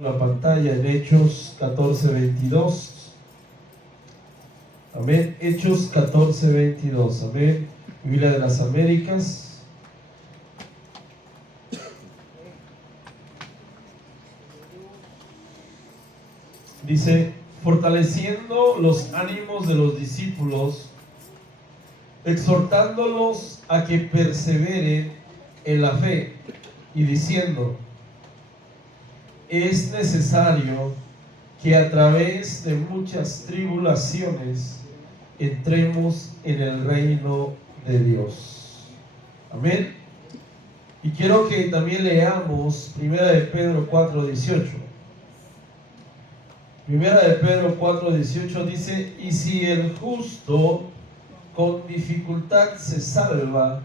La pantalla en Hechos 14:22. Amén. Hechos 14:22. Amén. Biblia de las Américas. Dice: fortaleciendo los ánimos de los discípulos, exhortándolos a que perseveren en la fe, y diciendo: es necesario que a través de muchas tribulaciones entremos en el reino de Dios. Amén. Y quiero que también leamos 1 de Pedro 4:18. 1 de Pedro 4:18 dice: y si el justo con dificultad se salva,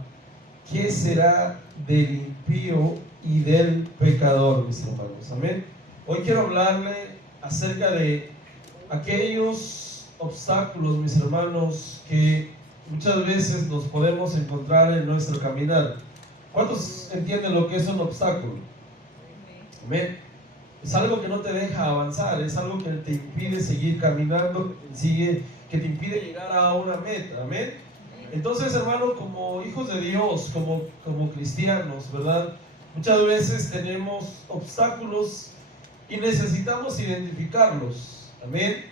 ¿qué será del impío y del pecador, mis hermanos? Amén. Hoy quiero hablarle acerca de aquellos obstáculos, mis hermanos, que muchas veces nos podemos encontrar en nuestro caminar. ¿Cuántos entienden lo que es un obstáculo? Amén. Es algo que no te deja avanzar, es algo que te impide seguir caminando, que te impide llegar a una meta. Amén. Entonces, hermano, como hijos de Dios, como cristianos, ¿verdad? Muchas veces tenemos obstáculos y necesitamos identificarlos. Amén.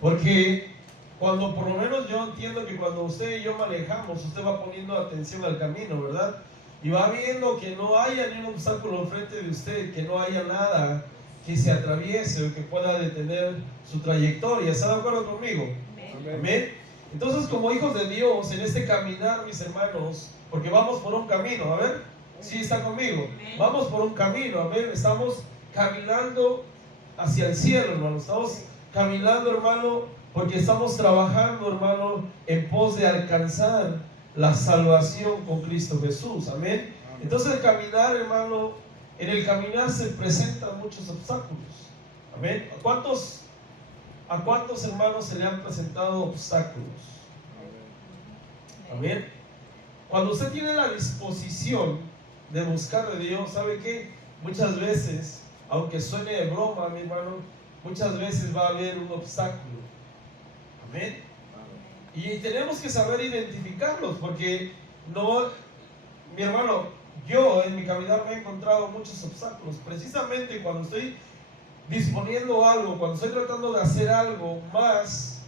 Porque cuando, por lo menos yo entiendo que cuando usted y yo manejamos, usted va poniendo atención al camino, ¿verdad? Y va viendo que no haya ningún obstáculo enfrente de usted, que no haya nada que se atraviese o que pueda detener su trayectoria. ¿Está de acuerdo conmigo? Amén. Amén. Entonces, como hijos de Dios, en este caminar, mis hermanos, porque vamos por un camino, a ver, ¿sí está conmigo? Vamos por un camino, amén. Estamos caminando hacia el cielo, hermano. Estamos caminando, hermano, porque estamos trabajando, hermano, en pos de alcanzar la salvación con Cristo Jesús, amén. Entonces, el caminar, hermano, en el caminar se presentan muchos obstáculos, amén. ¿A cuántos hermanos se le han presentado obstáculos? Amén. Cuando usted tiene la disposición de buscar de Dios, ¿sabe qué? Muchas veces, aunque suene de broma, mi hermano, muchas veces va a haber un obstáculo. Amén. Y tenemos que saber identificarlos, porque no, mi hermano, yo en mi caminar me he encontrado muchos obstáculos. Precisamente cuando estoy disponiendo algo, cuando estoy tratando de hacer algo más,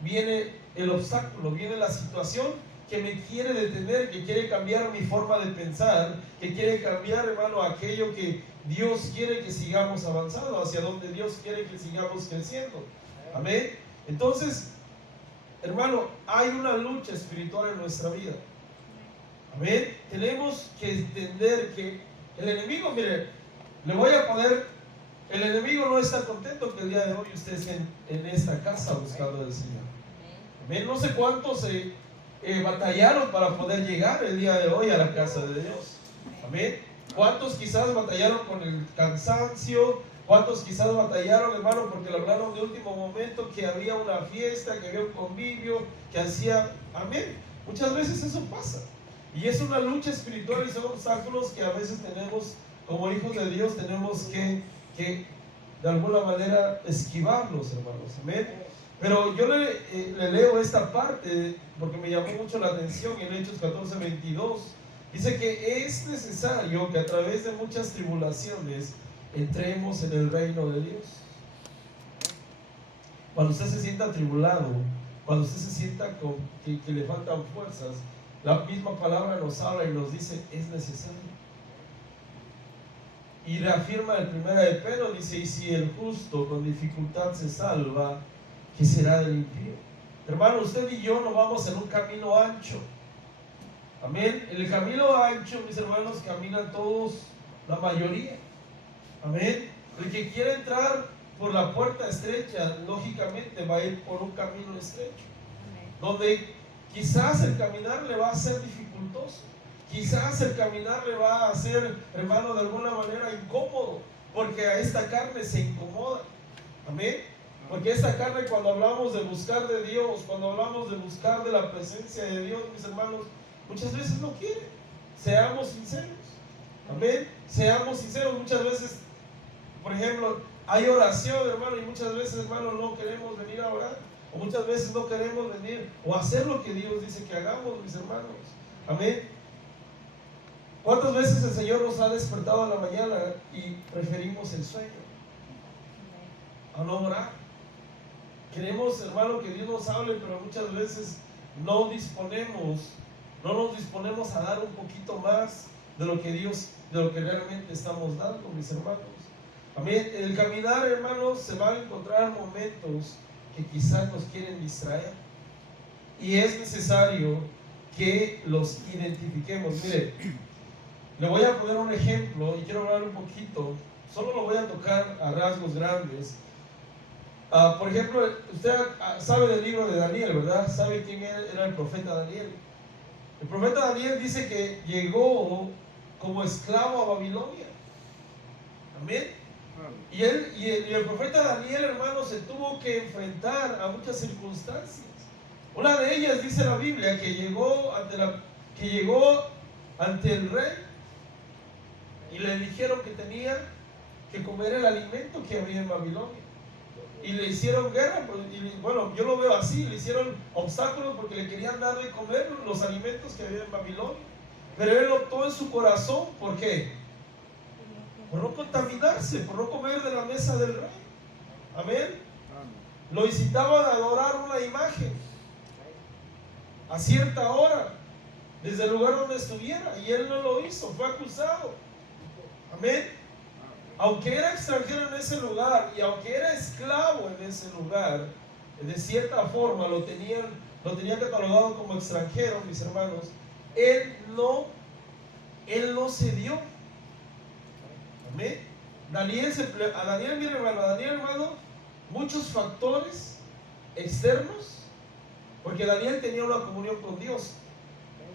viene el obstáculo, viene la situación que me quiere detener, que quiere cambiar mi forma de pensar, que quiere cambiar, hermano, aquello que Dios quiere que sigamos avanzando, hacia donde Dios quiere que sigamos creciendo. Amén. Entonces, hermano, hay una lucha espiritual en nuestra vida. Amén. Tenemos que entender que el enemigo, mire, le voy a poner, el enemigo no está contento que el día de hoy usted esté en esta casa buscando al Señor. Amén. No sé cuántos batallaron para poder llegar el día de hoy a la casa de Dios. Amén. ¿Cuántos quizás batallaron con el cansancio? ¿Cuántos quizás batallaron, hermano, porque le hablaron de último momento que había una fiesta, que había un convivio, que hacía? Amén. Muchas veces eso pasa. Y es una lucha espiritual y son obstáculos que a veces tenemos, como hijos de Dios, tenemos que de alguna manera esquivarlos, hermanos. Amén. Pero yo le leo esta parte porque me llamó mucho la atención en Hechos 14:22. Dice que es necesario que a través de muchas tribulaciones entremos en el reino de Dios. Cuando usted se sienta atribulado, cuando usted se sienta que le faltan fuerzas, la misma palabra nos habla y nos dice: es necesario. Y reafirma el 1 de Pedro, dice: y si el justo con dificultad se salva, ¿qué será del impío? Hermano, usted y yo no vamos en un camino ancho. Amén. En el camino ancho, mis hermanos, caminan todos, la mayoría. Amén. El que quiere entrar por la puerta estrecha, lógicamente va a ir por un camino estrecho, donde quizás el caminar le va a ser dificultoso. Quizás el caminar le va a hacer, hermano, de alguna manera incómodo, porque a esta carne se incomoda. Amén. Porque esta carne, cuando hablamos de buscar de Dios, cuando hablamos de buscar de la presencia de Dios, mis hermanos, muchas veces no quiere. Seamos sinceros. Amén. Seamos sinceros. Muchas veces, por ejemplo, Hay oración, hermano, y muchas veces, hermano, no queremos venir a orar. O muchas veces no queremos venir o hacer lo que Dios dice que hagamos, mis hermanos. Amén. ¿Cuántas veces el Señor nos ha despertado a la mañana y preferimos el sueño a no orar? Queremos, hermano, que Dios nos hable, pero muchas veces no nos disponemos a dar un poquito más de lo que realmente estamos dando, mis hermanos. Amén. En el caminar, hermanos, se van a encontrar momentos que quizás nos quieren distraer, y es necesario que los identifiquemos. Mire, le voy a poner un ejemplo y quiero hablar un poquito, solo lo voy a tocar a rasgos grandes. Por ejemplo, usted sabe del libro de Daniel, ¿verdad? ¿Sabe quién era el profeta Daniel? El profeta Daniel dice que llegó como esclavo a Babilonia. Amén. Y el profeta Daniel, hermano, se tuvo que enfrentar a muchas circunstancias. Una de ellas dice la Biblia que llegó ante el rey y le dijeron que tenía que comer el alimento que había en Babilonia. Y le hicieron guerra, bueno, yo lo veo así, le hicieron obstáculos porque le querían dar de comer los alimentos que había en Babilonia. Pero él optó en su corazón, ¿por qué? Por no contaminarse, por no comer de la mesa del rey. Amén. Lo incitaban a adorar una imagen a cierta hora, desde el lugar donde estuviera, y él no lo hizo, fue acusado. Amén. Aunque era extranjero en ese lugar y aunque era esclavo en ese lugar, de cierta forma lo tenían catalogado como extranjero, mis hermanos. Él no cedió. Amén. A Daniel, hermano, muchos factores externos, porque Daniel tenía una comunión con Dios.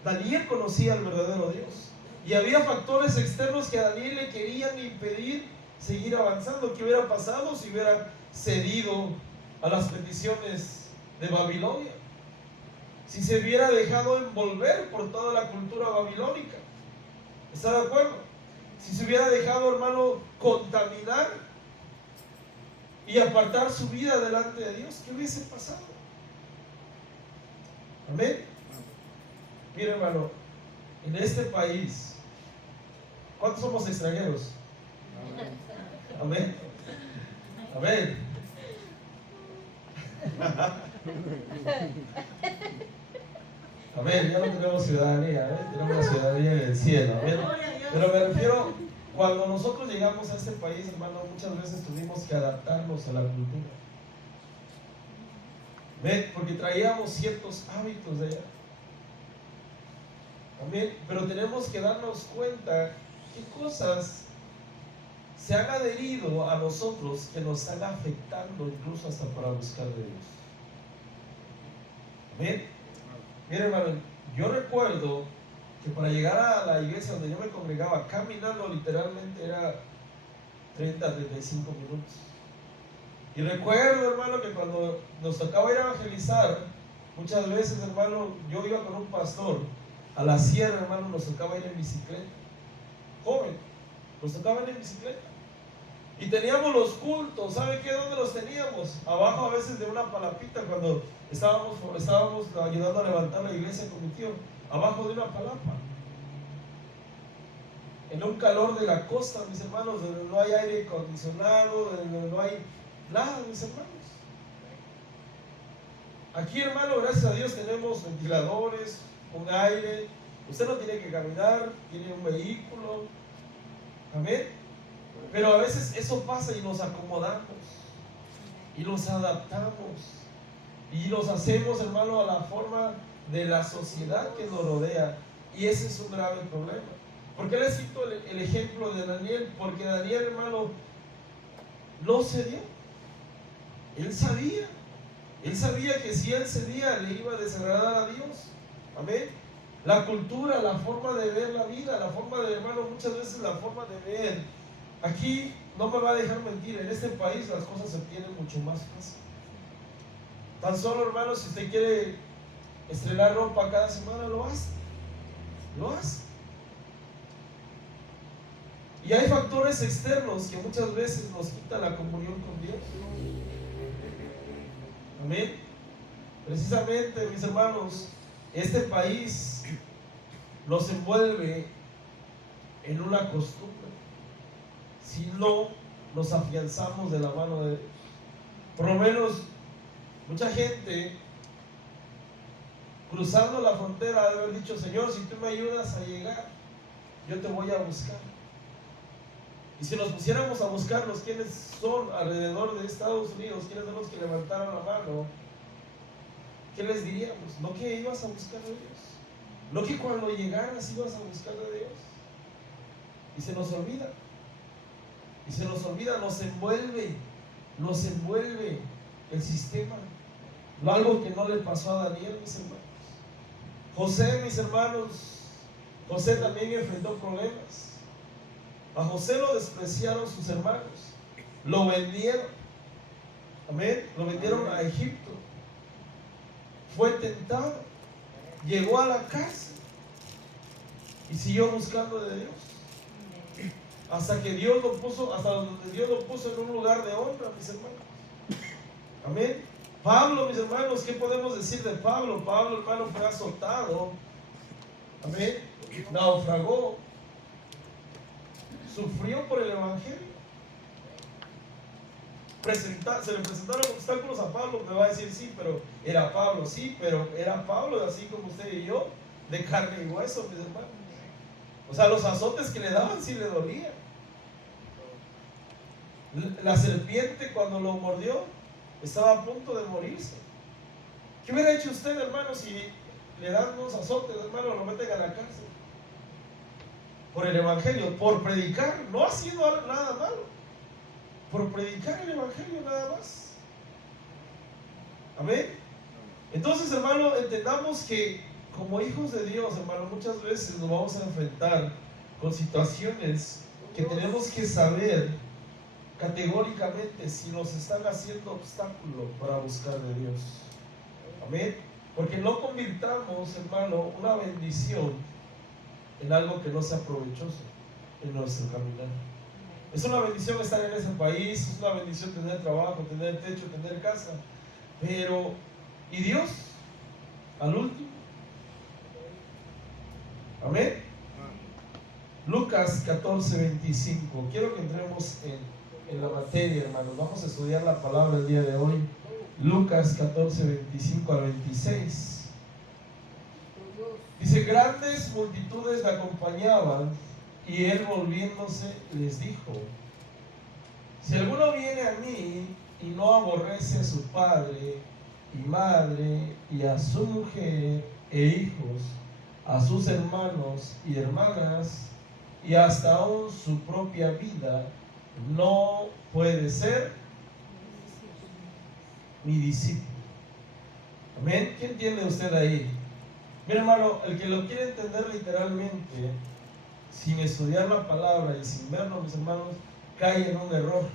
Daniel conocía al verdadero Dios. Y había factores externos que a Daniel le querían impedir seguir avanzando. ¿Qué hubiera pasado si hubiera cedido a las peticiones de Babilonia? Si se hubiera dejado envolver por toda la cultura babilónica. ¿Está de acuerdo? Si se hubiera dejado, hermano, contaminar y apartar su vida delante de Dios, ¿qué hubiese pasado? Amén. Mire, hermano, en este país, ¿cuántos somos extranjeros? Amén. Amén. Amén. Ya no tenemos ciudadanía, ¿eh? Tenemos la ciudadanía en el cielo. Amén. Pero me refiero, cuando nosotros llegamos a este país, hermano, muchas veces tuvimos que adaptarnos a la cultura. ¿Ven? Porque traíamos ciertos hábitos de allá. Amén. Pero tenemos que darnos cuenta qué cosas se han adherido a nosotros que nos están afectando incluso hasta para buscar de Dios. Amén. Mire, hermano, yo recuerdo que para llegar a la iglesia donde yo me congregaba, caminando literalmente era 30, 35 minutos. Y recuerdo, hermano, que cuando nos tocaba ir a evangelizar, muchas veces, hermano, yo iba con un pastor a la sierra, hermano, nos tocaba ir en bicicleta. Joven, nos tocaba ir en bicicleta. Y teníamos los cultos, ¿sabe qué? ¿Dónde los teníamos? Abajo a veces de una palapita, cuando estábamos ayudando a levantar la iglesia con mi tío, abajo de una palapa. En un calor de la costa, mis hermanos, donde no hay aire acondicionado, donde no hay nada, mis hermanos. Aquí, hermano, gracias a Dios tenemos ventiladores, un aire. Usted no tiene que caminar, tiene un vehículo. Amén. Pero a veces eso pasa y nos acomodamos y nos adaptamos y nos hacemos, hermano, a la forma de la sociedad que nos rodea, y ese es un grave problema. ¿Por qué les cito el ejemplo de Daniel? Porque Daniel, hermano, no cedió. Él sabía que si él cedía le iba a desagradar a Dios. Amén. La cultura, la forma de ver la vida, la forma de, hermano, muchas veces la forma de ver. Aquí no me va a dejar mentir, en este país las cosas se obtienen mucho más fácil. Tan solo, hermano, si usted quiere estrenar ropa cada semana, lo hace. Y hay factores externos que muchas veces nos quitan la comunión con Dios. Amén. Precisamente, mis hermanos, este país nos envuelve en una costumbre si no nos afianzamos de la mano de Dios. Por lo menos mucha gente cruzando la frontera debe haber dicho: Señor, si tú me ayudas a llegar, yo te voy a buscar. Y si nos pusiéramos a buscarlos quiénes son alrededor de Estados Unidos, quiénes son los que levantaron la mano, ¿qué les diríamos? No que ibas a buscar a Dios, no que cuando llegaras ibas a buscar a Dios. Y se nos olvida, nos envuelve el sistema. No, algo que no le pasó a Daniel, mis hermanos. José, mis hermanos, José también enfrentó problemas. A José lo despreciaron sus hermanos, lo vendieron, amén, lo vendieron a Egipto, fue tentado, llegó a la cárcel y siguió buscando de Dios, hasta que Dios lo puso, hasta donde Dios lo puso en un lugar de honra, mis hermanos, amén. Pablo, mis hermanos, ¿qué podemos decir de Pablo? Pablo, hermano, fue azotado, amén, naufragó, sufrió por el evangelio. Se le presentaron obstáculos a Pablo. Me va a decir: sí, pero era Pablo. Sí, pero era Pablo, así como usted y yo, de carne y hueso, mis hermanos. O sea, los azotes que le daban sí le dolían. La serpiente, cuando lo mordió, estaba a punto de morirse. ¿Qué hubiera hecho usted, hermano, si le dan unos azotes, hermano, lo meten a la cárcel? Por el evangelio, por predicar, no haciendo nada malo, por predicar el evangelio nada más. Amén. Entonces, hermano, entendamos que como hijos de Dios, hermano, muchas veces nos vamos a enfrentar con situaciones que tenemos que saber categóricamente si nos están haciendo obstáculo para buscar de Dios. Amén. Porque no convirtamos, hermano, una bendición en algo que no sea provechoso en nuestro caminar. Es una bendición estar en ese país, es una bendición tener trabajo, tener techo, tener casa, pero ¿y Dios? Al último. Amén. Lucas 14:25. Quiero que entremos en la materia, hermanos. Vamos a estudiar la palabra el día de hoy. Lucas 14:25 al 26. Dice: grandes multitudes le acompañaban, y él, volviéndose, les dijo: si alguno viene a mí y no aborrece a su padre y madre, y a su mujer e hijos, a sus hermanos y hermanas, y hasta aún su propia vida, no puede ser mi discípulo. Amén. ¿Qué entiende usted ahí? Mira, hermano, el que lo quiere entender literalmente, sin estudiar la palabra y sin verlo, mis hermanos, cae en un error.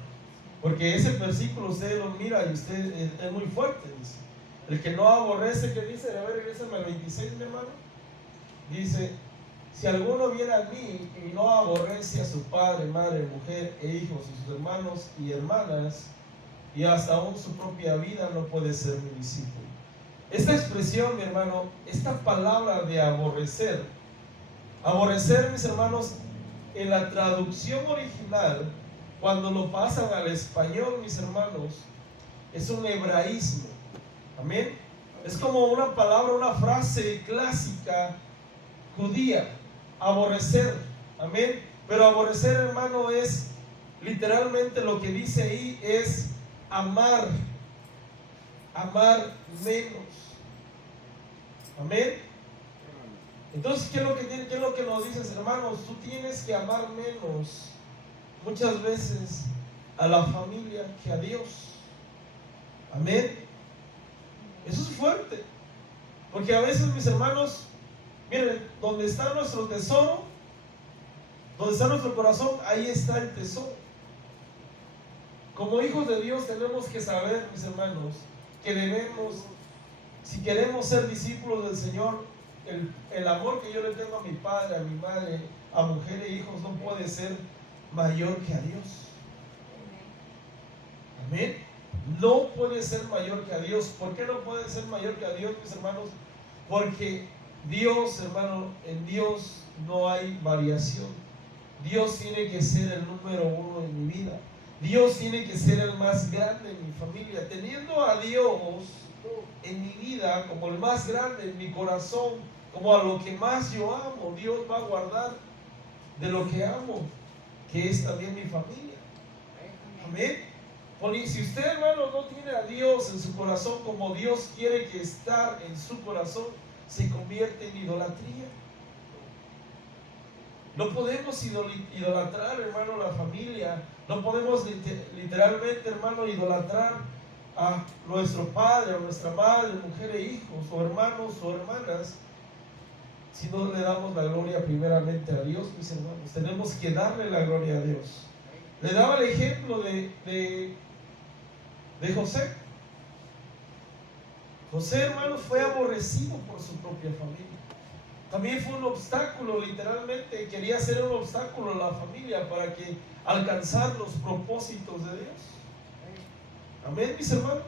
Porque ese versículo usted lo mira y usted es muy fuerte, dice. El que no aborrece, ¿qué dice? A ver, regrésame al 26, mi hermano. Dice: si alguno viene a mí y no aborrece a su padre, madre, mujer e hijos, y sus hermanos y hermanas, y hasta aún su propia vida, no puede ser mi discípulo. Esta expresión, mi hermano, esta palabra de aborrecer, mis hermanos, en la traducción original, cuando lo pasan al español, mis hermanos, es un hebraísmo. Amén. Es como una palabra, una frase clásica judía: aborrecer. Amén. Pero aborrecer, hermano, es literalmente lo que dice ahí, es amar menos. Amén. Entonces, ¿qué es lo que nos dices, hermanos? Tú tienes que amar menos muchas veces a la familia que a Dios. Amén. Eso es fuerte, porque a veces, mis hermanos, miren, donde está nuestro tesoro, donde está nuestro corazón, ahí está el tesoro. Como hijos de Dios tenemos que saber, mis hermanos, que debemos, si queremos ser discípulos del Señor, el amor que yo le tengo a mi padre, a mi madre, a mujer e hijos, no puede ser mayor que a Dios. Amén. No puede ser mayor que a Dios. ¿Por qué no puede ser mayor que a Dios, mis hermanos? Porque Dios, hermano, en Dios no hay variación. Dios tiene que ser el número uno en mi vida. Dios tiene que ser el más grande en mi familia. Teniendo a Dios en mi vida como el más grande en mi corazón, como a lo que más yo amo, Dios va a guardar de lo que amo, que es también mi familia. Amén. Porque si usted, hermano, no tiene a Dios en su corazón como Dios quiere que estar en su corazón, se convierte en idolatría. No podemos idolatrar, hermano, la familia. No podemos literalmente, hermano, idolatrar a nuestro padre, a nuestra madre, mujer e hijos, o hermanos o hermanas, si no le damos la gloria primeramente a Dios, mis hermanos. Tenemos que darle la gloria a Dios. Le daba el ejemplo de José. José, hermano, fue aborrecido por su propia familia. También fue un obstáculo, literalmente, quería ser un obstáculo a la familia para que alcanzar los propósitos de Dios. Amén, mis hermanos.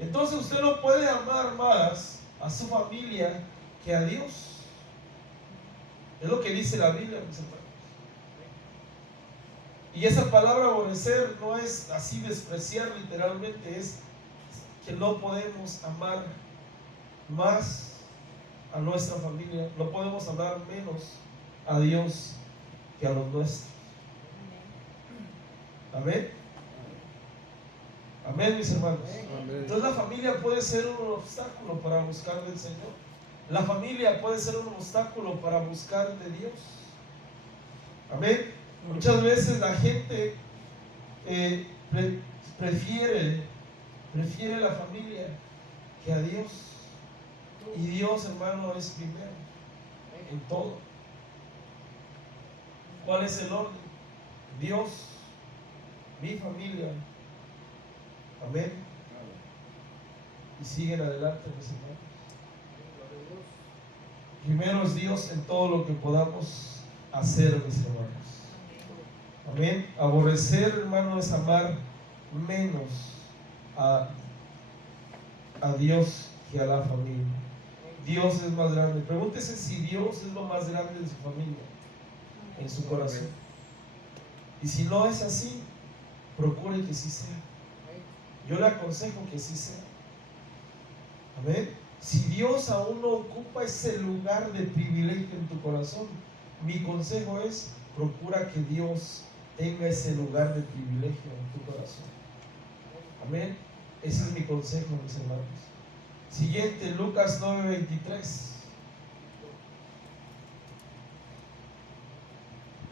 Entonces usted no puede amar más a su familia que a Dios. Es lo que dice la Biblia, mis hermanos. Y esa palabra aborrecer no es así despreciar, literalmente es que no podemos amar más a nuestra familia, no podemos amar menos a Dios que a los nuestros. Amén. Amén, mis hermanos. Amén. Entonces la familia puede ser un obstáculo para buscar del Señor. La familia puede ser un obstáculo para buscar de Dios. Amén. Muchas veces la gente prefiere la familia que a Dios. Y Dios, hermano, es primero en todo. ¿Cuál es el orden? Dios, mi familia. Amén. Y siguen adelante, mis hermanos. Primero es Dios en todo lo que podamos hacer, mis hermanos. Amén. Aborrecer, hermano, es amar menos a Dios que a la familia. Dios es más grande. Pregúntese si Dios es lo más grande de su familia, en su corazón. Y si no es así, procure que sí sea. Yo le aconsejo que sí sea. Amén. Si Dios aún no ocupa ese lugar de privilegio en tu corazón, mi consejo es: procura que Dios tenga ese lugar de privilegio en tu corazón. Amén. Ese es mi consejo, mis hermanos. Siguiente, Lucas 9:23.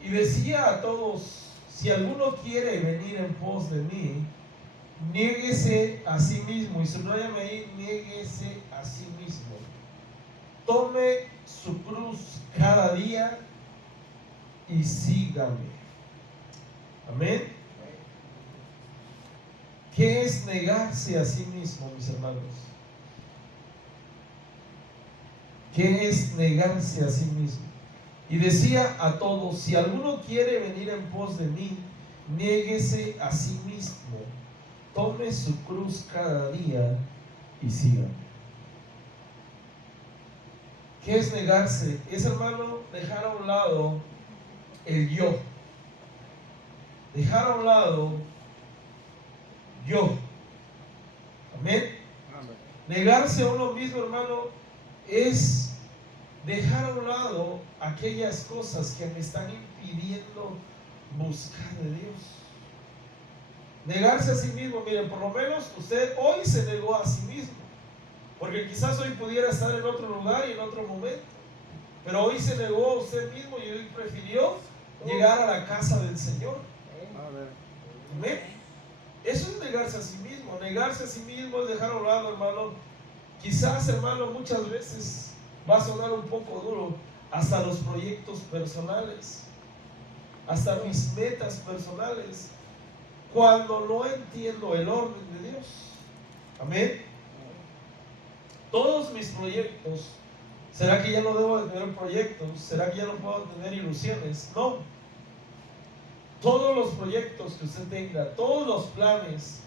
Y decía a todos: si alguno quiere venir en pos de mí, niéguese a sí mismo. Y subráyame ahí: niéguese a sí mismo. Tome su cruz cada día y sígame. Amén. ¿Qué es negarse a sí mismo, mis hermanos? ¿Qué es negarse a sí mismo? Y decía a todos: si alguno quiere venir en pos de mí, niéguese a sí mismo, tome su cruz cada día y sígame. ¿Qué es negarse? Es, hermano, dejar a un lado el yo. Dejar a un lado yo. Amén. Negarse a uno mismo, hermano, es dejar a un lado aquellas cosas que me están impidiendo buscar de Dios. Negarse a sí mismo. Miren, por lo menos usted hoy se negó a sí mismo, porque quizás hoy pudiera estar en otro lugar y en otro momento, pero hoy se negó a usted mismo y hoy prefirió llegar a la casa del Señor. Amén. Eso es negarse a sí mismo. Negarse a sí mismo es dejar a un lado, hermano. Quizás, hermano, muchas veces va a sonar un poco duro, hasta los proyectos personales, hasta mis metas personales, cuando no entiendo el orden de Dios. Amén. Todos mis proyectos, ¿será que ya no debo de tener proyectos? ¿Será que ya no puedo tener ilusiones? No. Todos los proyectos que usted tenga, todos los planes,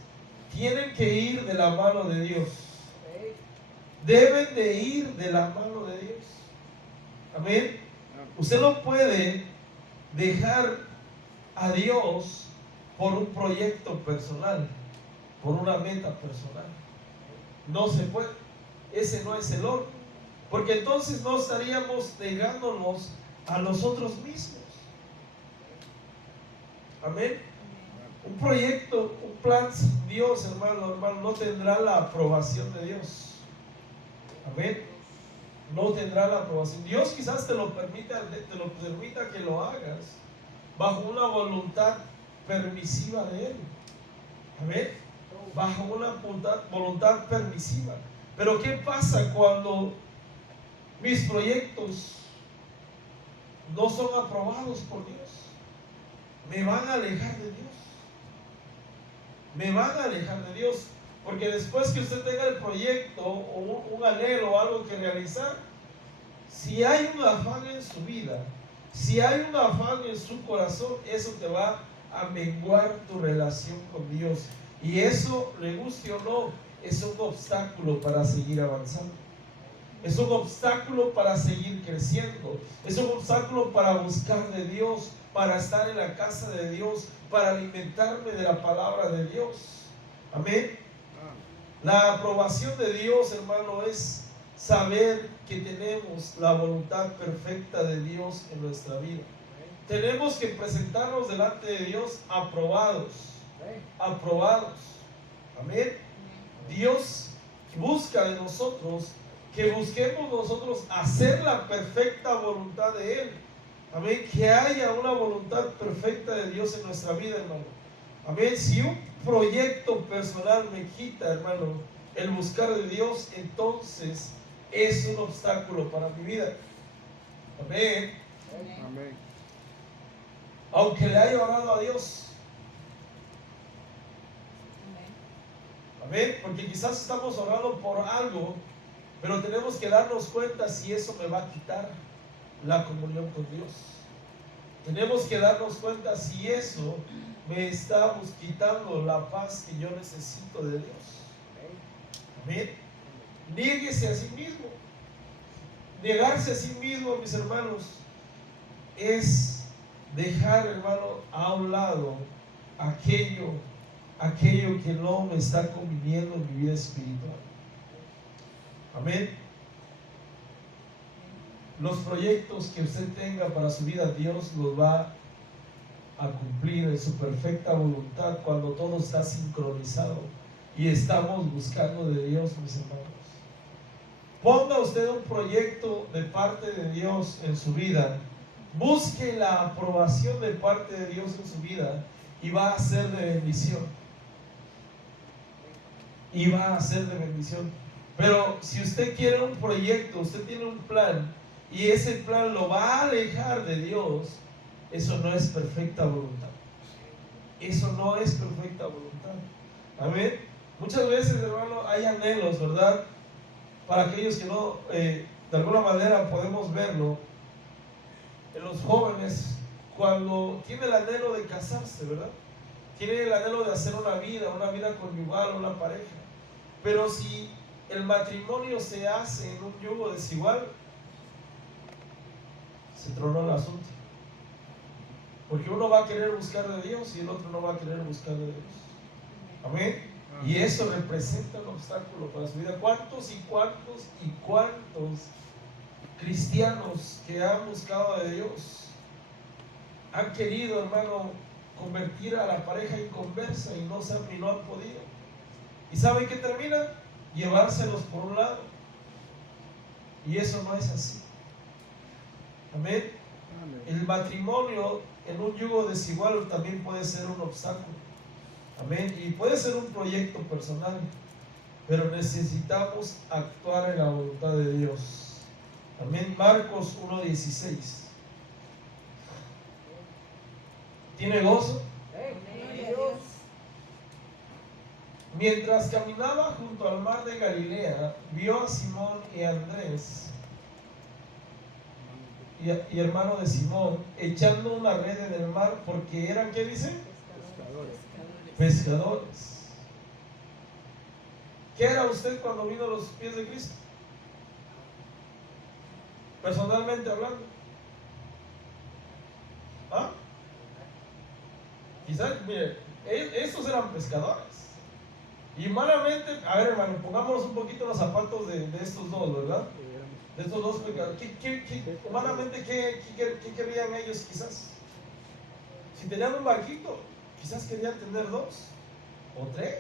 tienen que ir de la mano de Dios. Deben de ir de la mano de Dios. Amén. Usted no puede dejar a Dios por un proyecto personal, por una meta personal. No se puede. Ese no es el orden. Porque entonces no estaríamos negándonos a nosotros mismos. Amén. Un proyecto, un plan sin Dios, hermano, no tendrá la aprobación de Dios. Amén. No tendrá la aprobación. Dios quizás te lo permita que lo hagas bajo una voluntad permisiva de Él. Amén. Bajo una voluntad permisiva. Pero ¿qué pasa cuando mis proyectos no son aprobados por Dios? Me van a alejar de Dios. Me van a alejar de Dios. Porque después que usted tenga el proyecto o un anhelo o algo que realizar, si hay un afán en su vida, si hay un afán en su corazón, eso te va a menguar tu relación con Dios. Y eso, le guste o no, es un obstáculo para seguir avanzando. Es un obstáculo para seguir creciendo. Es un obstáculo para buscar de Dios, para estar en la casa de Dios, para alimentarme de la palabra de Dios. Amén. La aprobación de Dios, hermano, es saber que tenemos la voluntad perfecta de Dios en nuestra vida. Tenemos que presentarnos delante de Dios aprobados. Aprobados. Amén. Dios busca de nosotros que busquemos nosotros hacer la perfecta voluntad de Él. Amén. Que haya una voluntad perfecta de Dios en nuestra vida, hermano. Amén. Si un proyecto personal me quita, hermano, el buscar de Dios, entonces es un obstáculo para mi vida. Amén. Amén. Aunque le haya orado a Dios. Amén. Porque quizás estamos orando por algo, pero tenemos que darnos cuenta si eso me va a quitar la comunión con Dios. Tenemos que darnos cuenta si eso me está quitando la paz que yo necesito de Dios. Amén. Niéguese a sí mismo. Negarse a sí mismo, mis hermanos, es dejar, hermano, a un lado aquello que no me está conviniendo en mi vida espiritual. Amén. Los proyectos que usted tenga para su vida, Dios los va a cumplir en su perfecta voluntad cuando todo está sincronizado y estamos buscando de Dios, mis hermanos. Ponga usted un proyecto de parte de Dios en su vida, busque la aprobación de parte de Dios en su vida y va a ser de bendición. Y va a ser de bendición. Pero si usted quiere un proyecto, usted tiene un plan y ese plan lo va a alejar de Dios, eso no es perfecta voluntad. Eso no es perfecta voluntad. Amén. Muchas veces, hermano, hay anhelos, ¿verdad? Para aquellos que no, de alguna manera podemos verlo en los jóvenes, cuando tiene el anhelo de casarse, ¿verdad? Tiene el anhelo de hacer una vida conyugal, una pareja. Pero si el matrimonio se hace en un yugo desigual, se tronó el asunto. Porque uno va a querer buscar de Dios y el otro no va a querer buscar de Dios. Amén. Y eso representa un obstáculo para su vida. ¿Cuántos cristianos que han buscado de Dios han querido, hermano, convertir a la pareja inconversa y no han podido? ¿Y saben qué termina? Llevárselos por un lado. Y eso no es así. Amén. El matrimonio en un yugo desigual también puede ser un obstáculo. Amén. Y puede ser un proyecto personal, pero necesitamos actuar en la voluntad de Dios. Amén. Marcos 1:16. ¿Tiene gozo? Mientras caminaba junto al mar de Galilea, vio a Simón y a Andrés y hermano de Simón, echando una red en el mar, porque eran, ¿qué dice? Pescadores. ¿Qué era usted cuando vino a los pies de Cristo? Personalmente hablando. ¿Ah? Quizás, mire, estos eran pescadores. Y humanamente, a ver, hermano, pongámonos un poquito los zapatos de estos dos, ¿verdad? De estos dos pescadores. Humanamente, ¿qué querían ellos quizás? Si tenían un barquito, quizás querían tener 2 o 3.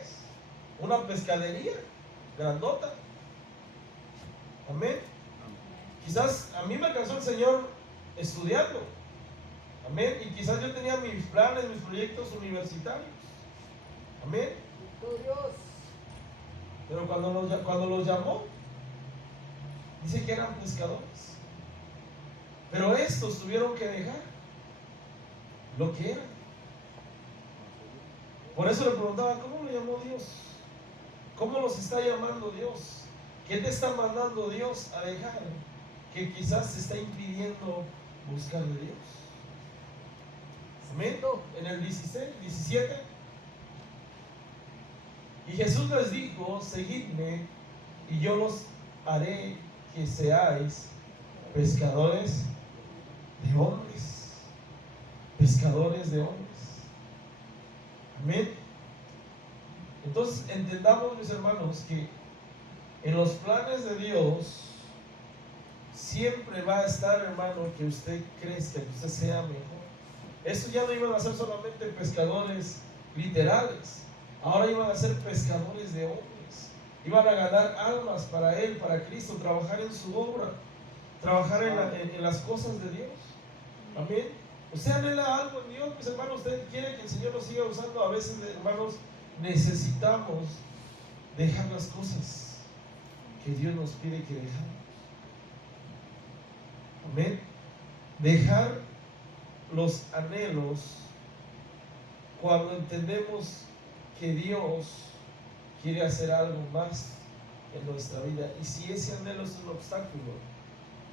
Una pescadería grandota. Amén. Quizás a mí me alcanzó el Señor estudiando. Amén. Y quizás yo tenía mis planes, mis proyectos universitarios. Amén. Pero cuando los llamó, dice que eran pescadores. Pero estos tuvieron que dejar lo que eran. Por eso le preguntaba, ¿cómo le llamó Dios? ¿Cómo los está llamando Dios? ¿Qué te está mandando Dios a dejar? Que quizás te está impidiendo buscar de Dios. Amén. En el 16, 17. Y Jesús les dijo, seguidme y yo los haré que seáis pescadores de hombres. Pescadores de hombres. Amén. Entonces entendamos, mis hermanos, que en los planes de Dios siempre va a estar, hermano, que usted crezca, que usted sea mejor. Estos ya no iban a ser solamente pescadores literales, ahora iban a ser pescadores de hombres. Iban a ganar almas para Él, para Cristo, trabajar en su obra, trabajar en las cosas de Dios. Amén. Usted anhela algo en Dios, mis hermanos, usted quiere que el Señor lo siga usando. A veces, hermanos, necesitamos dejar las cosas que Dios nos pide que dejamos. Amén. Dejar los anhelos cuando entendemos que Dios quiere hacer algo más en nuestra vida. Y si ese anhelo es un obstáculo,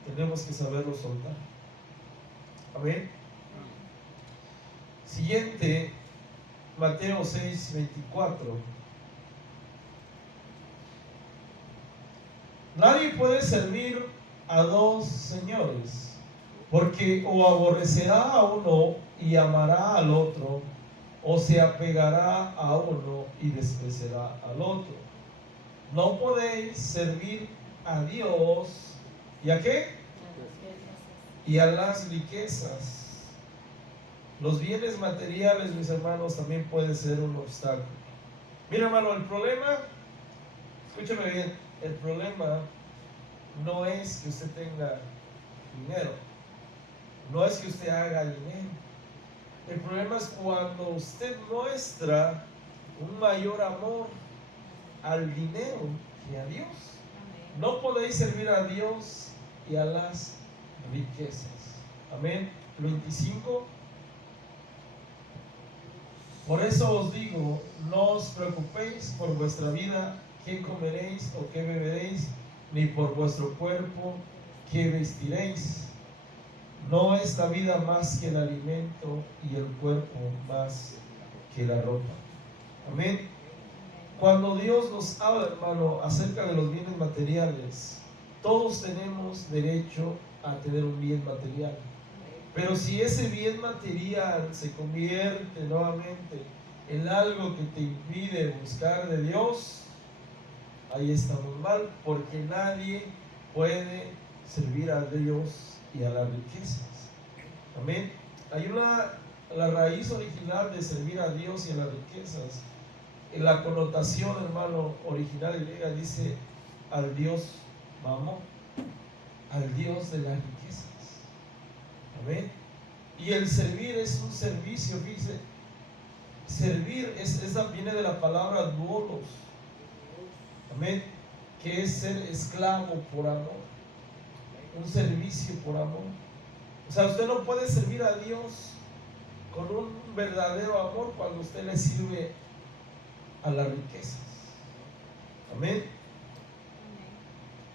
tenemos que saberlo soltar. Amén. Siguiente, Mateo 6, 24. Nadie puede servir a 2 señores, porque o aborrecerá a uno y amará al otro, o se apegará a uno y despreciará al otro. No podéis servir a Dios, ¿y a qué? Y a las riquezas. Los bienes materiales, mis hermanos, también pueden ser un obstáculo. Mira, hermano, el problema, escúchame bien, el problema no es que usted tenga dinero, no es que usted haga dinero. El problema es cuando usted muestra un mayor amor al dinero que a Dios. No podéis servir a Dios y a las riquezas. Amén. 25. Por eso os digo, no os preocupéis por vuestra vida, qué comeréis o qué beberéis, ni por vuestro cuerpo, qué vestiréis. No es la vida más que el alimento y el cuerpo más que la ropa. Amén. Cuando Dios nos habla, hermano, acerca de los bienes materiales, todos tenemos derecho a tener un bien material. Pero si ese bien material se convierte nuevamente en algo que te impide buscar de Dios, ahí estamos mal, porque nadie puede servir a Dios y a las riquezas. Amén. Hay la raíz original de servir a Dios y a las riquezas. En la connotación, hermano, original griega dice al Dios Mamón, al Dios de las riquezas. Amén. Y el servir es un servicio, fíjese. Servir viene de la palabra doulos. Amén. Que es ser esclavo por amor. Un servicio por amor. O sea, usted no puede servir a Dios con un verdadero amor cuando usted le sirve a las riquezas. Amén.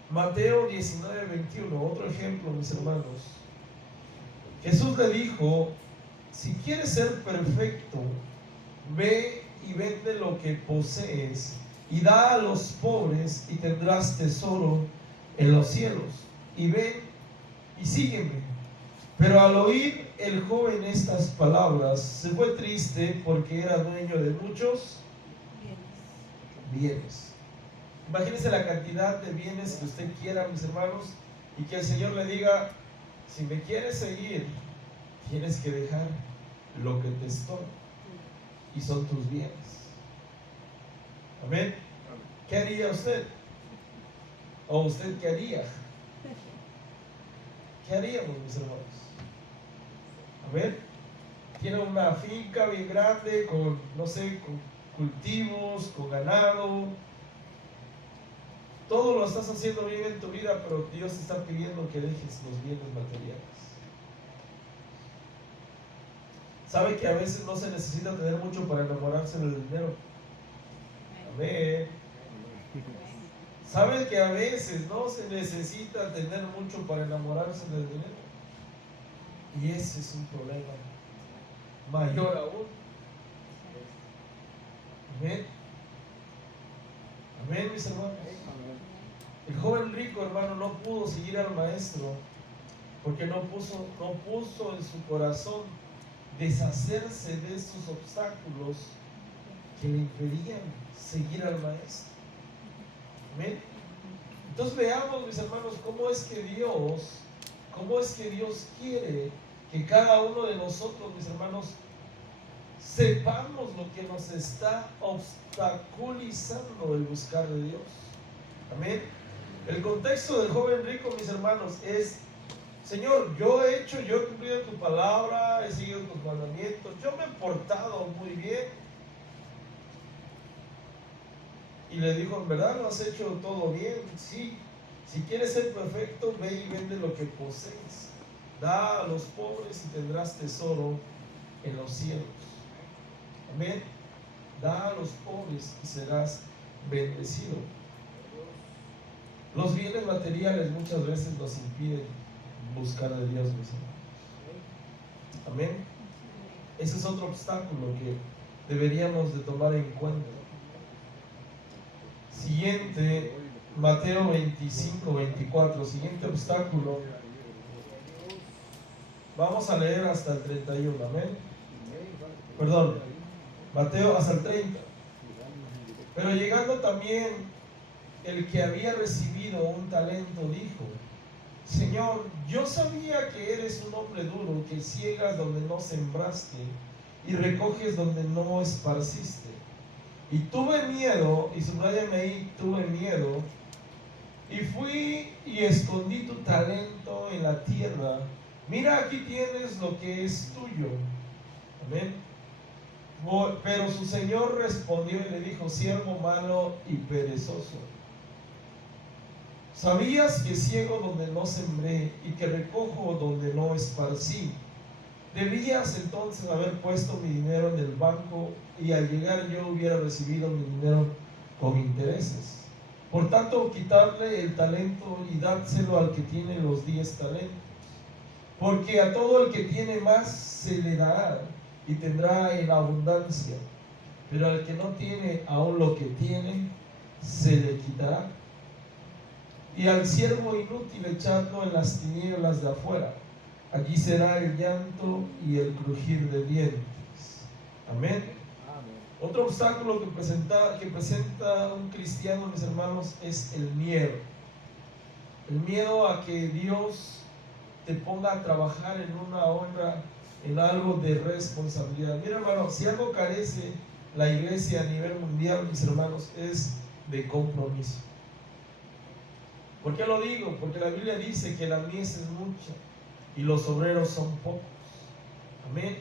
Mateo 19, 21, otro ejemplo, mis hermanos. Jesús le dijo: si quieres ser perfecto, ve y vende lo que posees y da a los pobres y tendrás tesoro en los cielos. Y ven y sígueme. Pero al oír el joven estas palabras, se fue triste porque era dueño de muchos bienes. Imagínense la cantidad de bienes que usted quiera, mis hermanos, y que el Señor le diga: si me quieres seguir, tienes que dejar lo que te estorba, y son tus bienes. Amén. ¿Qué haría usted? ¿O usted qué haría? ¿Qué haríamos, mis hermanos? Amén. Tiene una finca bien grande con, no sé, con cultivos, con ganado. Todo lo estás haciendo bien en tu vida, pero Dios te está pidiendo que dejes los bienes materiales. ¿Sabe que a veces no se necesita tener mucho para enamorarse del dinero? Amén. ¿Sabe que a veces no se necesita tener mucho para enamorarse del dinero? Y ese es un problema mayor aún. Amén. Amén, mis hermanos. El joven rico, hermano, no pudo seguir al maestro porque no puso en su corazón deshacerse de esos obstáculos que le impedían seguir al maestro. Amén. Entonces veamos, mis hermanos, cómo es que Dios quiere que cada uno de nosotros, mis hermanos, sepamos lo que nos está obstaculizando el buscar de Dios. Amén. El contexto del joven rico, mis hermanos, es: Señor, yo he cumplido tu palabra, he seguido tus mandamientos, yo me he portado muy bien. Y le dijo: en verdad lo has hecho todo bien. Sí, si quieres ser perfecto, ve y vende lo que posees, da a los pobres y tendrás tesoro en los cielos. Amén. Da a los pobres y serás bendecido. Los bienes materiales muchas veces nos impiden buscar a Dios, mis hermanos. Amén. Ese es otro obstáculo que deberíamos de tomar en cuenta. Siguiente, Mateo 25, 24. Siguiente obstáculo. Vamos a leer hasta el 31. Amén. Perdón, Mateo hasta el 30. Pero llegando también el que había recibido un talento, dijo: Señor, yo sabía que eres un hombre duro, que ciegas donde no sembraste y recoges donde no esparciste. Y tuve miedo, y subráyame ahí, tuve miedo, y fui y escondí tu talento en la tierra. Mira, aquí tienes lo que es tuyo. Amén. Pero su señor respondió y le dijo: siervo malo y perezoso, ¿sabías que ciego donde no sembré y que recojo donde no esparcí? Debías entonces haber puesto mi dinero en el banco, y al llegar yo hubiera recibido mi dinero con intereses. Por tanto, quitarle el talento y dárselo al que tiene los 10 talentos. Porque a todo el que tiene más se le dará y tendrá en abundancia, pero al que no tiene aún lo que tiene, se le quitará. Y al siervo inútil echadlo en las tinieblas de afuera, allí será el llanto y el crujir de dientes. Amén. Otro obstáculo que presenta un cristiano, mis hermanos, es el miedo. El miedo a que Dios te ponga a trabajar en una obra, en algo de responsabilidad. Mira, hermano, si algo carece la iglesia a nivel mundial, mis hermanos, es de compromiso. ¿Por qué lo digo? Porque la Biblia dice que la mies es mucha y los obreros son pocos. Amén.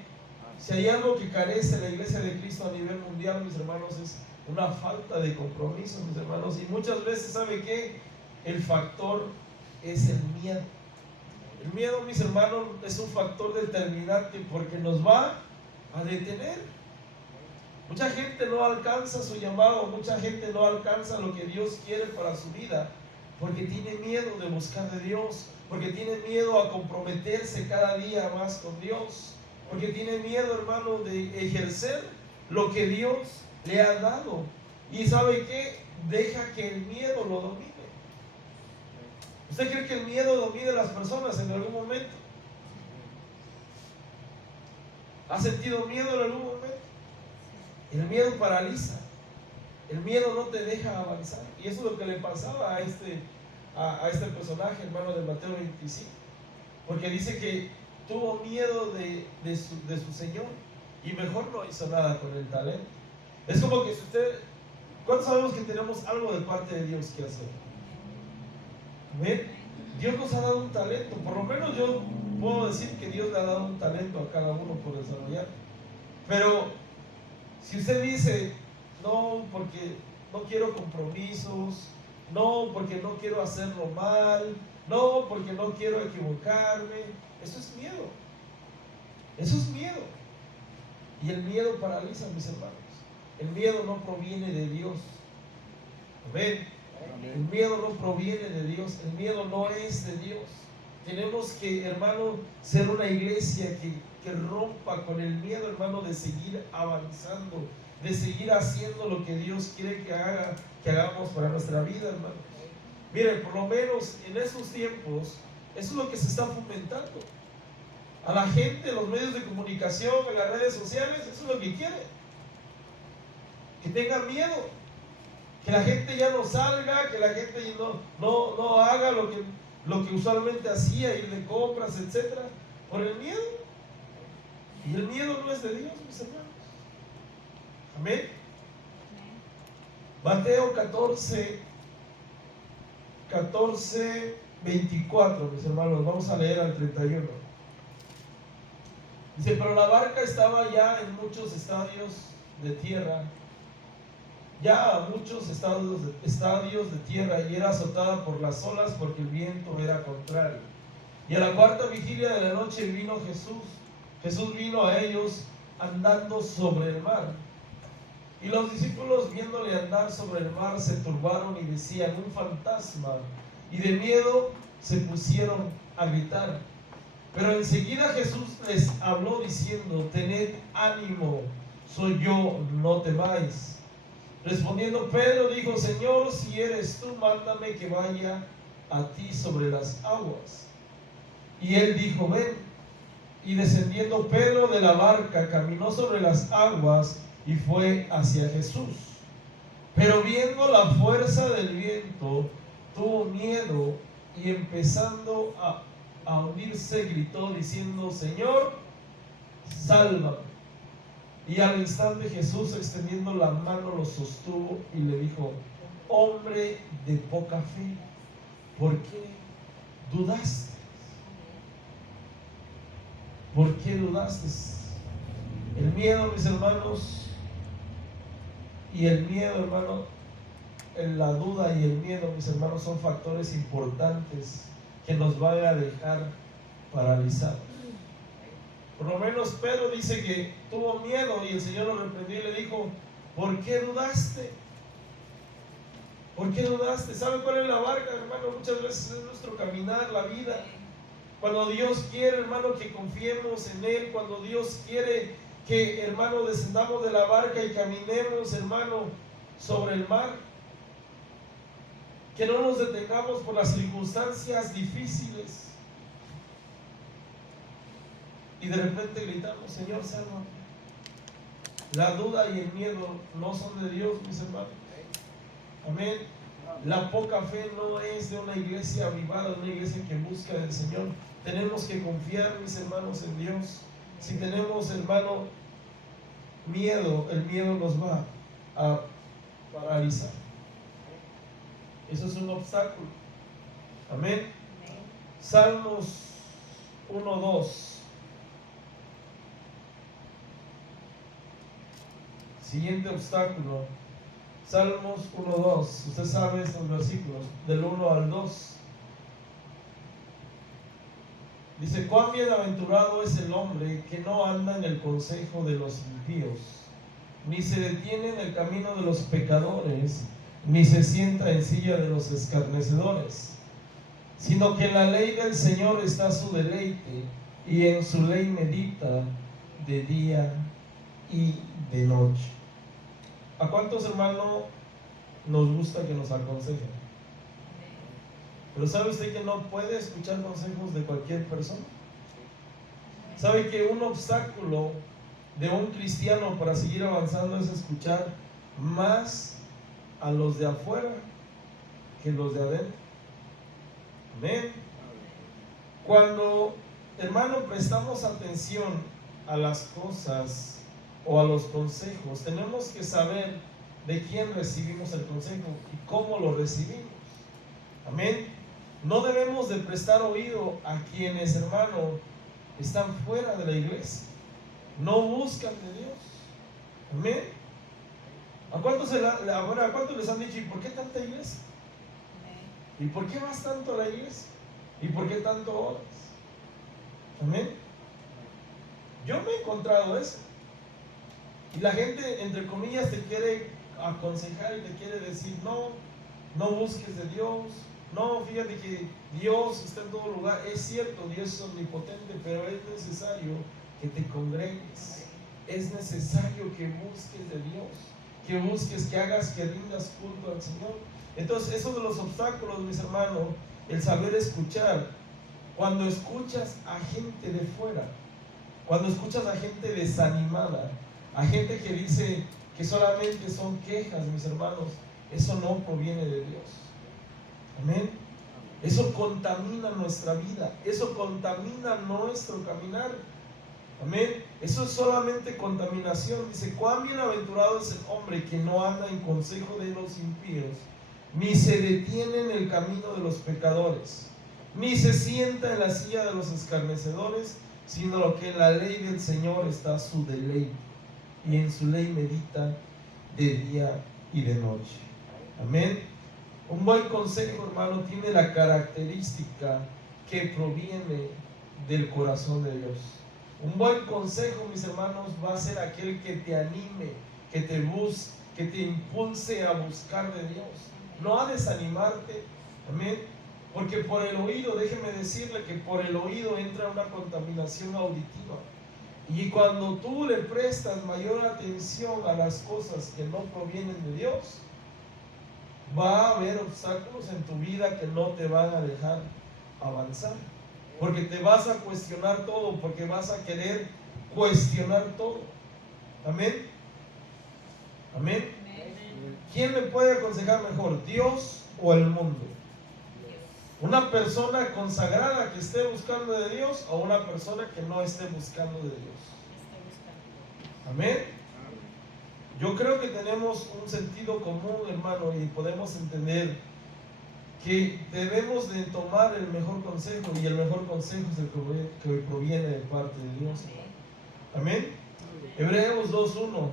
Si hay algo que carece la iglesia de Cristo a nivel mundial, mis hermanos, es una falta de compromiso, mis hermanos. Y muchas veces, ¿sabe qué? El factor es el miedo. El miedo, mis hermanos, es un factor determinante porque nos va a detener. Mucha gente no alcanza su llamado, mucha gente no alcanza lo que Dios quiere para su vida porque tiene miedo de buscar de Dios, porque tiene miedo a comprometerse cada día más con Dios, porque tiene miedo, hermano, de ejercer lo que Dios le ha dado. Y ¿sabe qué? Deja que el miedo lo domine. ¿Usted cree que el miedo domine a las personas en algún momento? ¿Ha sentido miedo en algún momento? El miedo paraliza. El miedo no te deja avanzar. Y eso es lo que le pasaba a este personaje, hermano, de Mateo 25. Porque dice que tuvo miedo de su Señor y mejor no hizo nada con el talento. Es como que si usted... ¿Cuántos sabemos que tenemos algo de parte de Dios que hacer? ¿Ven? Dios nos ha dado un talento. Por lo menos yo puedo decir que Dios le ha dado un talento a cada uno por desarrollar. Pero si usted dice, no, porque no quiero compromisos, no, porque no quiero hacerlo mal, no, porque no quiero equivocarme, eso es miedo. Eso es miedo. Y el miedo paraliza, mis hermanos. El miedo no proviene de Dios. ¿Ven? El miedo no proviene de Dios. El miedo no es de Dios. Tenemos que, hermano, ser una iglesia que rompa con el miedo, hermano, de seguir avanzando, de seguir haciendo lo que Dios quiere que hagamos para nuestra vida, hermano. Miren, por lo menos en esos tiempos, eso es lo que se está fomentando. A la gente, los medios de comunicación, en las redes sociales, eso es lo que quiere. Que tengan miedo, que la gente ya no salga, que la gente no haga lo que usualmente hacía, ir de compras, etc. Por el miedo. Y el miedo no es de Dios, mis hermanos. Amén. Mateo 14:24, mis hermanos. Vamos a leer al 31. Dice, pero la barca estaba ya en muchos estadios de tierra, de tierra, y era azotada por las olas porque el viento era contrario. Y a la cuarta vigilia de la noche vino Jesús. Jesús vino a ellos andando sobre el mar. Y los discípulos, viéndole andar sobre el mar, se turbaron y decían, un fantasma. Y de miedo se pusieron a gritar. Pero enseguida Jesús les habló diciendo, tened ánimo, soy yo, no temáis. Respondiendo Pedro dijo, Señor, si eres tú, mándame que vaya a ti sobre las aguas. Y él dijo, ven. Y descendiendo Pedro de la barca, caminó sobre las aguas y fue hacia Jesús. Pero viendo la fuerza del viento, tuvo miedo y empezando a hundirse, gritó diciendo, Señor, sálvame. Y al instante Jesús, extendiendo la mano, lo sostuvo y le dijo, hombre de poca fe, ¿por qué dudaste? ¿Por qué dudaste? El miedo, mis hermanos, y el miedo, hermano, la duda y el miedo, mis hermanos, son factores importantes que nos van a dejar paralizados. Por lo menos Pedro dice que tuvo miedo y el Señor lo reprendió y le dijo, ¿por qué dudaste? ¿Por qué dudaste? ¿Sabe cuál es la barca, hermano? Muchas veces es nuestro caminar, la vida. Cuando Dios quiere, hermano, que confiemos en Él, cuando Dios quiere que, hermano, descendamos de la barca y caminemos, hermano, sobre el mar. Que no nos detengamos por las circunstancias difíciles. Y de repente gritamos, Señor, sálvame. La duda y el miedo no son de Dios, mis hermanos. Amén. La poca fe no es de una iglesia avivada, una iglesia que busca del Señor. Tenemos que confiar, mis hermanos, en Dios. Si tenemos, hermano, miedo, el miedo nos va a paralizar. Eso es un obstáculo. Amén. Salmos 1:2. Siguiente obstáculo, Salmos 1:2. Usted sabe estos versículos, del 1 al 2. Dice, cuán bienaventurado es el hombre que no anda en el consejo de los impíos, ni se detiene en el camino de los pecadores, ni se sienta en silla de los escarnecedores, sino que en la ley del Señor está su deleite, y en su ley medita de día y de noche. ¿A cuántos, hermanos, nos gusta que nos aconsejen? Pero ¿sabe usted que no puede escuchar consejos de cualquier persona? ¿Sabe que un obstáculo de un cristiano para seguir avanzando es escuchar más a los de afuera que los de adentro? Amén. Cuando, hermano, prestamos atención a las cosas o a los consejos, tenemos que saber de quién recibimos el consejo y cómo lo recibimos. Amén. No debemos de prestar oído a quienes, hermano, están fuera de la iglesia, no buscan de Dios. Amén. ¿A cuántos les han dicho, ¿y por qué tanta iglesia? ¿Y por qué vas tanto a la iglesia? ¿Y por qué tanto oras? Amén. Yo me he encontrado eso. Y la gente, entre comillas, te quiere aconsejar y te quiere decir, no busques de Dios. No, fíjate que Dios está en todo lugar. Es cierto, Dios es omnipotente, pero es necesario que te congregues. Es necesario que busques de Dios, que busques, que hagas, que rindas culto al Señor. Entonces, eso de los obstáculos, mis hermanos, el saber escuchar. Cuando escuchas a gente de fuera, cuando escuchas a gente desanimada, a gente que dice que solamente son quejas, mis hermanos, eso no proviene de Dios. Amén. Eso contamina nuestra vida, eso contamina nuestro caminar. Amén. Eso es solamente contaminación. Dice, cuán bienaventurado es el hombre que no anda en consejo de los impíos, ni se detiene en el camino de los pecadores, ni se sienta en la silla de los escarnecedores, sino que en la ley del Señor está su deleite, y en su ley medita de día y de noche. Amén. Un buen consejo, hermano, tiene la característica que proviene del corazón de Dios. Un buen consejo, mis hermanos, va a ser aquel que te anime, que te busque, que te impulse a buscar de Dios. No a desanimarte. Amén. Porque por el oído, déjeme decirle que por el oído entra una contaminación auditiva. Y cuando tú le prestas mayor atención a las cosas que no provienen de Dios, va a haber obstáculos en tu vida que no te van a dejar avanzar, porque te vas a cuestionar todo, porque vas a querer cuestionar todo. Amén. Amén. ¿Quién me puede aconsejar mejor, Dios o el mundo? ¿Una persona consagrada que esté buscando de Dios o una persona que no esté buscando de Dios? Amén. Yo creo que tenemos un sentido común, hermano, y podemos entender que debemos de tomar el mejor consejo, y el mejor consejo es el que proviene de parte de Dios. Amén. Hebreos 2.1.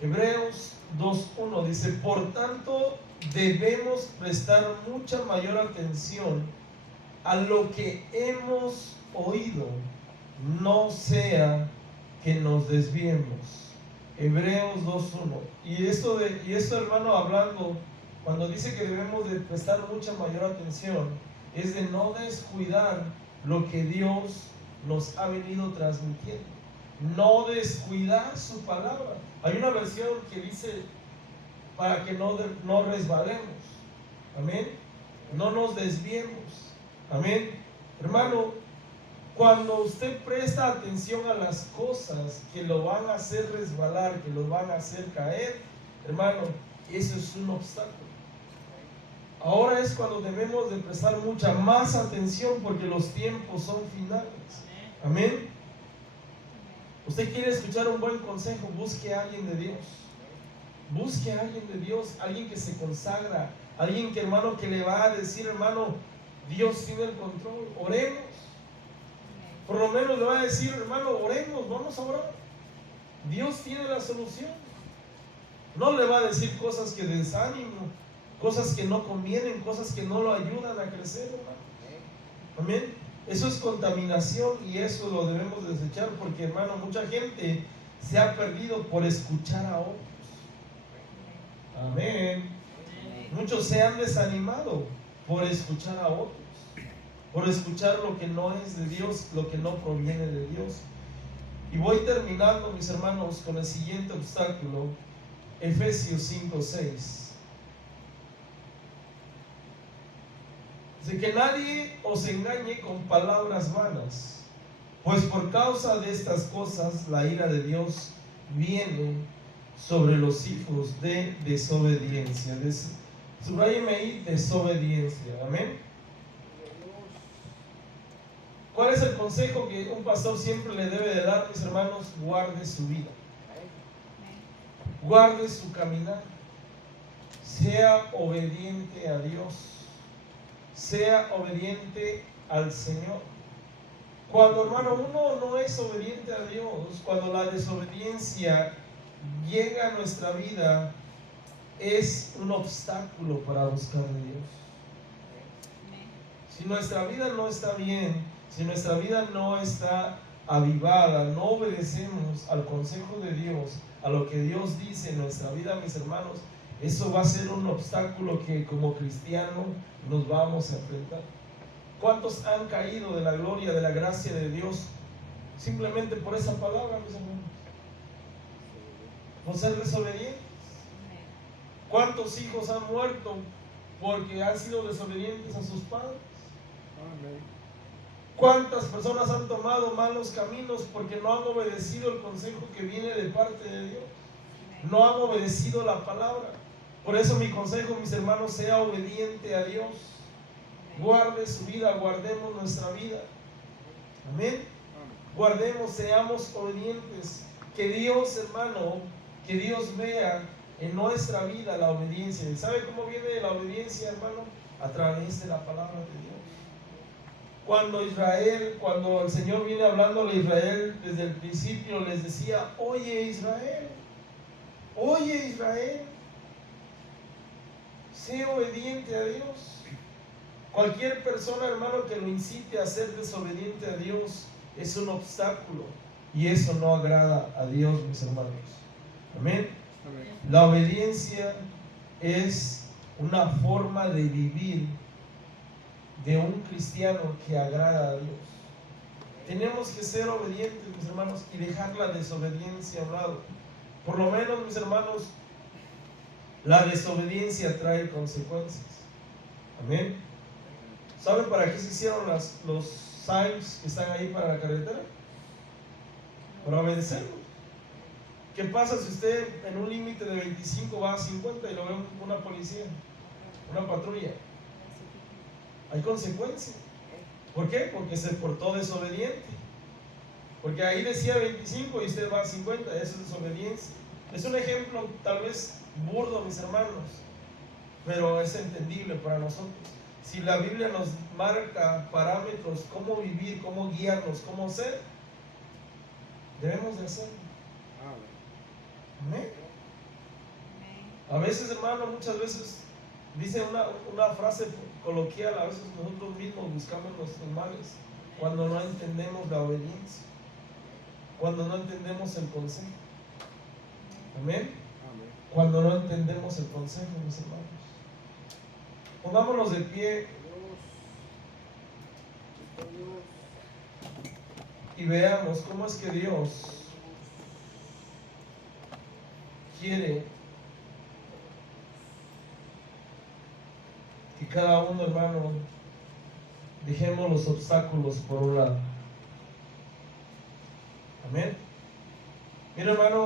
Hebreos 2.1 dice, por tanto debemos prestar mucha mayor atención a lo que hemos oído, no sea que nos desviemos. Hebreos 2.1. Y esto, hermano, hablando, cuando dice que debemos de prestar mucha mayor atención, es de no descuidar lo que Dios nos ha venido transmitiendo. No descuidar su palabra. Hay una versión que dice para que no resbalemos. Amén. No nos desviemos. Amén. Hermano, cuando usted presta atención a las cosas que lo van a hacer resbalar, que lo van a hacer caer, hermano, eso es un obstáculo. Ahora es cuando debemos de prestar mucha más atención, porque los tiempos son finales. Amén. Usted quiere escuchar un buen consejo, busque a alguien de Dios. Busque a alguien de Dios, alguien que se consagra, alguien que, hermano, que le va a decir, hermano, Dios tiene el control. Oremos. Por lo menos le va a decir, hermano, oremos, vamos a orar. Dios tiene la solución. No le va a decir cosas que desánimo, cosas que no convienen, cosas que no lo ayudan a crecer, hermano. Amén. Eso es contaminación, y eso lo debemos desechar, porque, hermano, mucha gente se ha perdido por escuchar a otros. Amén. Muchos se han desanimado por escuchar a otros, por escuchar lo que no es de Dios, lo que no proviene de Dios. Y voy terminando, mis hermanos, con el siguiente obstáculo, Efesios 5:6. Dice que nadie os engañe con palabras vanas, pues por causa de estas cosas la ira de Dios viene sobre los hijos de desobediencia. Subrayeme ahí, desobediencia. Amén. ¿Cuál es el consejo que un pastor siempre le debe de dar, mis hermanos? Guarde su vida, guarde su caminar, sea obediente a Dios, sea obediente al Señor. Cuando, hermano, uno no es obediente a Dios, cuando la desobediencia llega a nuestra vida, es un obstáculo para buscar a Dios. Si nuestra vida no está bien, si nuestra vida no está avivada, no obedecemos al consejo de Dios, a lo que Dios dice en nuestra vida, mis hermanos, eso va a ser un obstáculo que como cristianos nos vamos a enfrentar. ¿Cuántos han caído de la gloria, de la gracia de Dios simplemente por esa palabra, mis hermanos? Por ser desobedientes. ¿Cuántos hijos han muerto porque han sido desobedientes a sus padres? ¿Cuántas personas han tomado malos caminos porque no han obedecido el consejo que viene de parte de Dios? No han obedecido la palabra. Por eso mi consejo, mis hermanos, sea obediente a Dios. Guarde su vida, guardemos nuestra vida. Amén. Guardemos, seamos obedientes. Que Dios, hermano, que Dios vea en nuestra vida la obediencia. ¿Y sabe cómo viene la obediencia, hermano? A través de la palabra de Dios. Cuando el Señor viene hablándole a Israel desde el principio, les decía: oye Israel, sé obediente a Dios. Cualquier persona, hermano, que lo incite a ser desobediente a Dios es un obstáculo, y eso no agrada a Dios, mis hermanos. Amén. La obediencia es una forma de vivir de un cristiano que agrada a Dios. Tenemos que ser obedientes, mis hermanos, y dejar la desobediencia a un lado. Por lo menos, mis hermanos, la desobediencia trae consecuencias. Amén. ¿Saben para qué se hicieron los signs que están ahí para la carretera? Para obedecerlos. ¿Qué pasa si usted en un límite de 25 va a 50 y lo ve una policía, una patrulla? Hay consecuencias. ¿Por qué? Porque se portó desobediente. Porque ahí decía 25 y usted va a 50, eso es desobediencia. Es un ejemplo tal vez burdo, mis hermanos, pero es entendible para nosotros. Si la Biblia nos marca parámetros, cómo vivir, cómo guiarnos, cómo ser, debemos de hacerlo. Amén. A veces, hermano, muchas veces dice una frase coloquial, a veces nosotros mismos buscamos nuestros males cuando no entendemos la obediencia, cuando no entendemos el consejo. Amén. Cuando no entendemos el consejo, mis hermanos. Pongámonos de pie y veamos cómo es que Dios quiere que cada uno, hermano, dejemos los obstáculos por un lado. Amén. Mira, hermano,